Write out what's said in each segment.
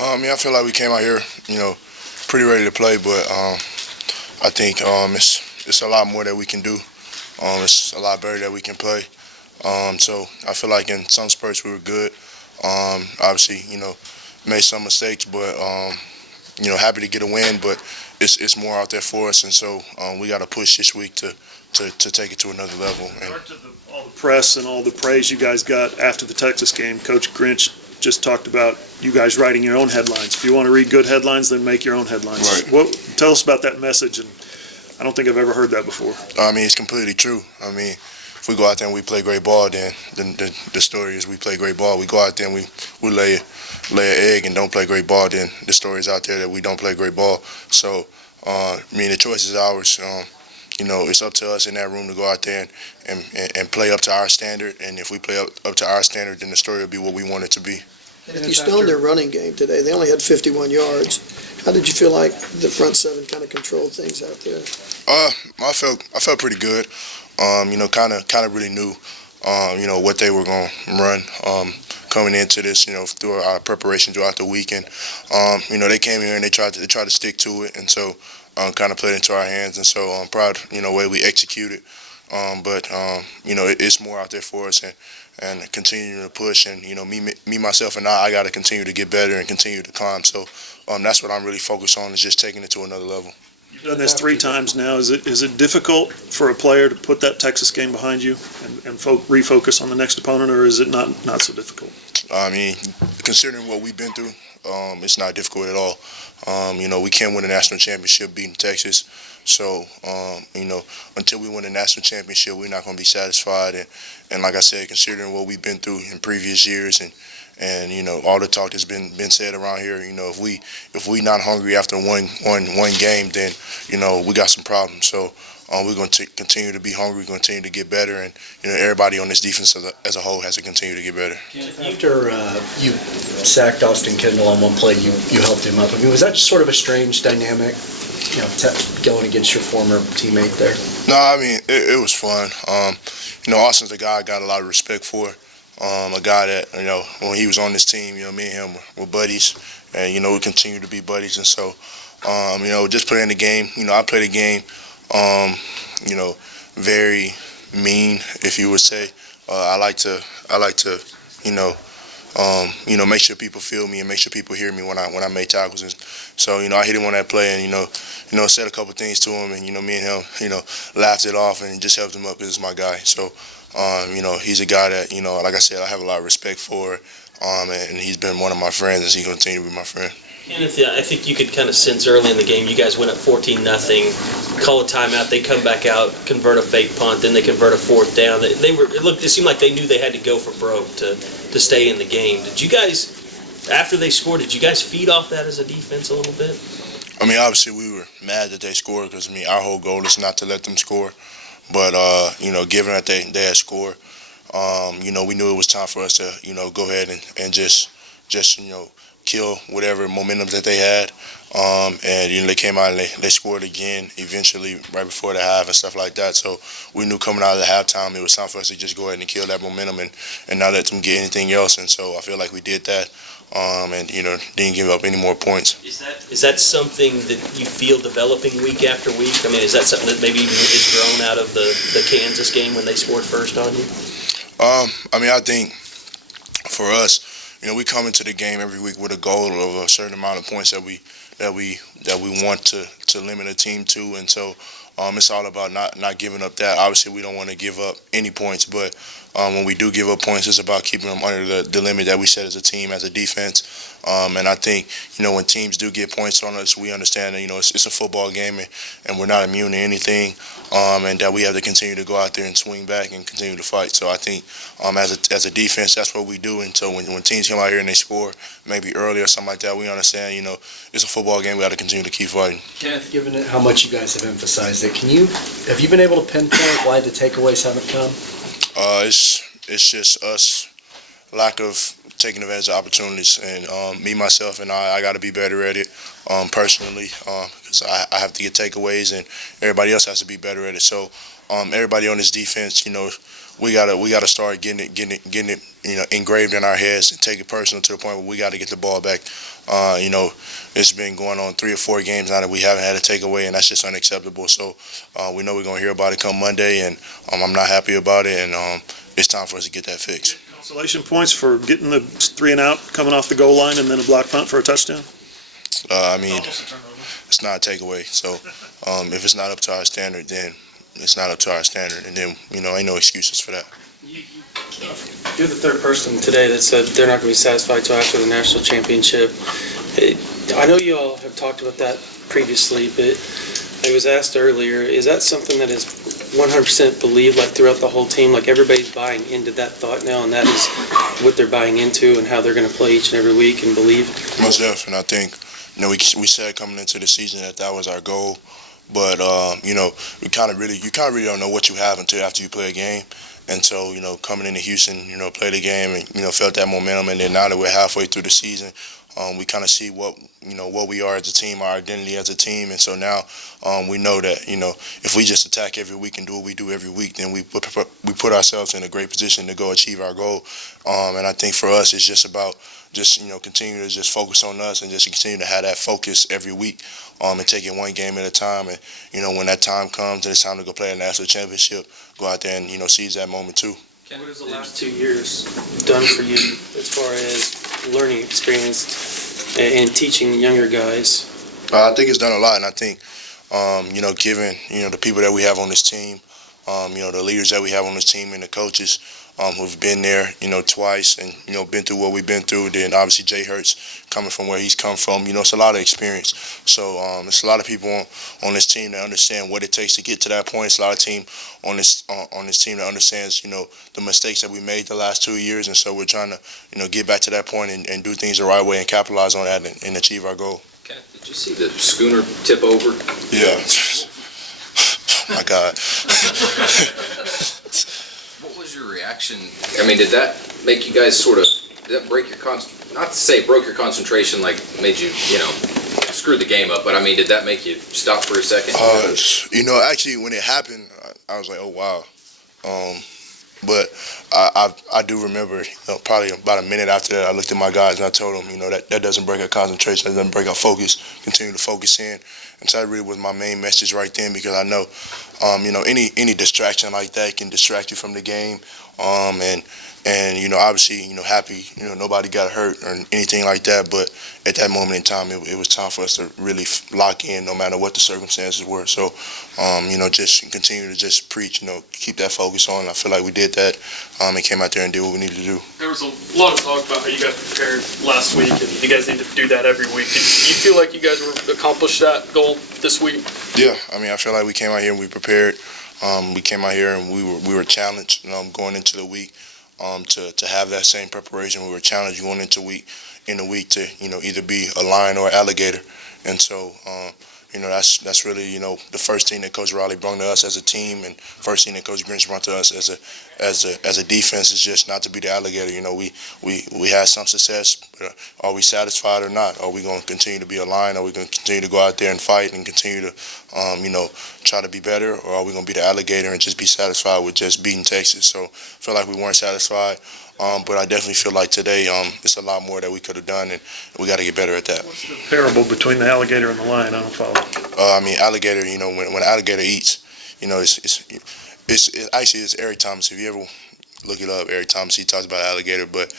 I feel like we came out here, pretty ready to play, but I think it's a lot more that we can do. It's a lot better that we can play. So I feel like in some spurts we were good. Obviously, made some mistakes, but happy to get a win. But it's more out there for us, and so we got to push this week to take it to another level. And all the press and all the praise you guys got after the Texas game, Coach Grinch just talked about you guys writing your own headlines. If you want to read good headlines, then make your own headlines. Right. Tell us about that message, and I don't think I've ever heard that before. It's completely true. If we go out there and we play great ball, then the story is we play great ball. We go out there and we lay an egg and don't play great ball, then the story is out there that we don't play great ball. So, the choice is ours. It's up to us in that room to go out there and play up to our standard. And if we play up to our standard, then the story will be what we want it to be. You stoned their running game today. They only had 51 yards. How did you feel like the front seven kind of controlled things out there? I felt pretty good. Kind of really knew, what they were going to run coming into this. Through our preparation throughout the weekend. They came here and they tried to stick to it, and so kind of played into our hands. And so I'm proud, the way we executed. But it's more out there for us, and continuing to push. And me myself and I got to continue to get better and continue to climb. So that's what I'm really focused on, is just taking it to another level. You've done this 3 times now. Is it difficult for a player to put that Texas game behind you and refocus on the next opponent, or is it not so difficult? Considering what we've been through, it's not difficult at all. We can't win a national championship beating Texas. So, until we win a national championship, we're not going to be satisfied. And like I said, considering what we've been through in previous years and all the talk that's been said around here, if we not hungry after one game, then we got some problems. So we're going to continue to be hungry, going to continue to get better, and everybody on this defense as a whole has to continue to get better. After you sacked Austin Kendall on one play, you helped him up. Was that just sort of a strange dynamic, going against your former teammate there? No, it was fun. Austin's a guy I got a lot of respect for. A guy that, when he was on this team, me and him were buddies, and, we continue to be buddies. And so, just playing the game, I play the game, very mean, if you would say. I like to, make sure people feel me and make sure people hear me when I make tackles. And so, I hit him on that play and, said a couple things to him, and, me and him, laughed it off and just helped him up because it's my guy. So, he's a guy that, like I said, I have a lot of respect for, and he's been one of my friends, and he's going to continue to be my friend. Kenneth, I think you could kind of sense early in the game, you guys went up 14-0, call a timeout, they come back out, convert a fake punt, then they convert a 4th down. It seemed like they knew they had to go for broke to stay in the game. Did you guys, after they scored, did you guys feed off that as a defense a little bit? Obviously we were mad that they scored because, our whole goal is not to let them score. But, given that they had scored, we knew it was time for us to, go ahead and just kill whatever momentum that they had. And, they came out and they scored again eventually right before the half and stuff like that. So we knew coming out of the halftime it was time for us to just go ahead and kill that momentum and not let them get anything else. And so I feel like we did that. And didn't give up any more points. Is that something that you feel developing week after week? Is that something that maybe even is grown out of the Kansas game when they scored first on you? I think for us, we come into the game every week with a goal of a certain amount of points that we want to limit a team to, and so it's all about not giving up that. Obviously, we don't want to give up any points, but when we do give up points, it's about keeping them under the limit that we set as a team, as a defense. And I think, when teams do get points on us, we understand that, it's a football game and we're not immune to anything, and that we have to continue to go out there and swing back and continue to fight. So I think as a defense, that's what we do. And so when teams come out here and they score maybe early or something like that, we understand, it's a football game. We got to continue to keep fighting. Kenneth, given how much you guys have emphasized it, have you been able to pinpoint why the takeaways haven't come? It's just us lack of taking advantage of opportunities, and me, myself, and I got to be better at it personally, because I have to get takeaways, and everybody else has to be better at it. So everybody on this defense, we gotta start getting it engraved in our heads and take it personal to the point where we got to get the ball back. It's been going on 3 or 4 games now that we haven't had a takeaway, and that's just unacceptable. So we know we're going to hear about it come Monday, and I'm not happy about it, and it's time for us to get that fixed. Consolation points for getting the 3 and out, coming off the goal line, and then a block punt for a touchdown? It's not a takeaway. So if it's not up to our standard, then it's not up to our standard, and then ain't no excuses for that. You're the third person today that said they're not going to be satisfied till after the national championship. I know you all have talked about that previously, but I was asked earlier, is that something that is 100% believed, like throughout the whole team? Like everybody's buying into that thought now, and that is what they're buying into and how they're going to play each and every week and believe? Most definitely. I think we said coming into the season that was our goal, but you kind of really don't know what you have until after you play a game. And so, coming into Houston, play the game and, felt that momentum. And then now that we're halfway through the season, we kind of see what we are as a team, our identity as a team. And so now we know that, if we just attack every week and do what we do every week, then we put ourselves in a great position to go achieve our goal. And I think for us, it's just about continue to just focus on us and just continue to have that focus every week and take it one game at a time. And, when that time comes and it's time to go play a national championship, go out there and, seize that moment too. What has the last 2 years done for you as far as learning experience and teaching younger guys? I think it's done a lot, and I think, given, the people that we have on this team, the leaders that we have on this team and the coaches who've been there, twice and, been through what we've been through. Then obviously Jay Hurts coming from where he's come from, it's a lot of experience. So it's a lot of people on this team that understand what it takes to get to that point. It's a lot of team on this team that understands, the mistakes that we made the last 2 years. And so we're trying to, get back to that point and do things the right way and capitalize on that and achieve our goal. Kenneth, did you see the schooner tip over? Yeah. My God. What was your reaction? I mean, did that make you guys did that break your not to say broke your concentration, like made you, screw the game up, but I mean, did that make you stop for a second? Actually, when it happened, I was like, oh, wow. But I do remember, probably about a minute after that, I looked at my guys and I told them, that doesn't break our concentration, that doesn't break our focus, continue to focus in. And so that really was my main message right then, because I know, any distraction like that can distract you from the game. And obviously, happy, nobody got hurt or anything like that. But at that moment in time, it was time for us to really lock in no matter what the circumstances were. So, just continue to just preach, keep that focus on. I feel like we did that and came out there and did what we needed to do. There was a lot of talk about how you guys prepared last week, and you guys need to do that every week. Do you feel like you guys accomplished that goal this week? Yeah, I feel like we came out here and we prepared. We came out here and we were challenged going into the week to have that same preparation. We were challenged going into the week to either be a lion or an alligator. And so that's really the first thing that Coach Riley brought to us as a team, and first thing that Coach Grinch brought to us as a defense is just not to be the alligator. We had some success, but are we satisfied or not? Are we going to continue to be a lion? Are we going to continue to go out there and fight and continue to try to be better, or are we going to be the alligator and just be satisfied with just beating Texas? So I feel like we weren't satisfied. But I definitely feel like today it's a lot more that we could have done, and we got to get better at that. What's the parable between the alligator and the lion? I don't follow. Alligator, when an alligator eats, it's actually Eric Thomas. If you ever look it up, Eric Thomas, he talks about alligator, but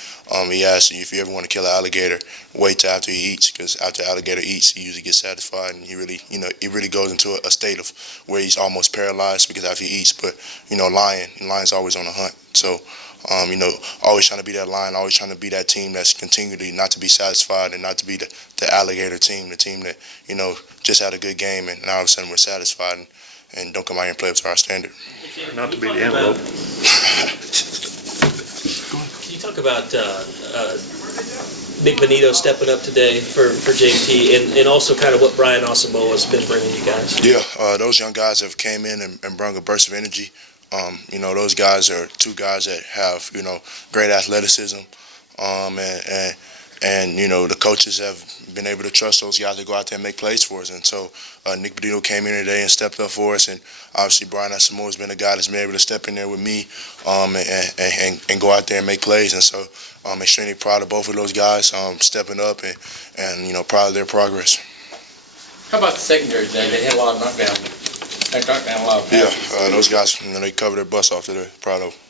he asks you if you ever want to kill an alligator, wait till after he eats, because after the alligator eats, he usually gets satisfied, and he really goes into a state of where he's almost paralyzed because after he eats. But lion's always on the hunt, so. Always trying to be that lion, always trying to be that team that's continually not to be satisfied and not to be the alligator team, the team that, just had a good game and all of a sudden we're satisfied and don't come out here and play up to our standard. Not to be the antelope. Can you talk about Big Benito stepping up today for JT and also kind of what Brian Asamoah has been bringing you guys? Yeah, those young guys have came in and brought a burst of energy. Those guys are two guys that have, great athleticism, and and the coaches have been able to trust those guys to go out there and make plays for us. And so Nick Bedino came in today and stepped up for us, and obviously Brian Asamoah has been a guy that's been able to step in there with me and go out there and make plays. And so I'm extremely proud of both of those guys stepping up and proud of their progress. How about the secondary today? They had a lot of knockdown. They knocked down a lot of passes. Yeah, those guys, they covered their butts off today. Proud of them.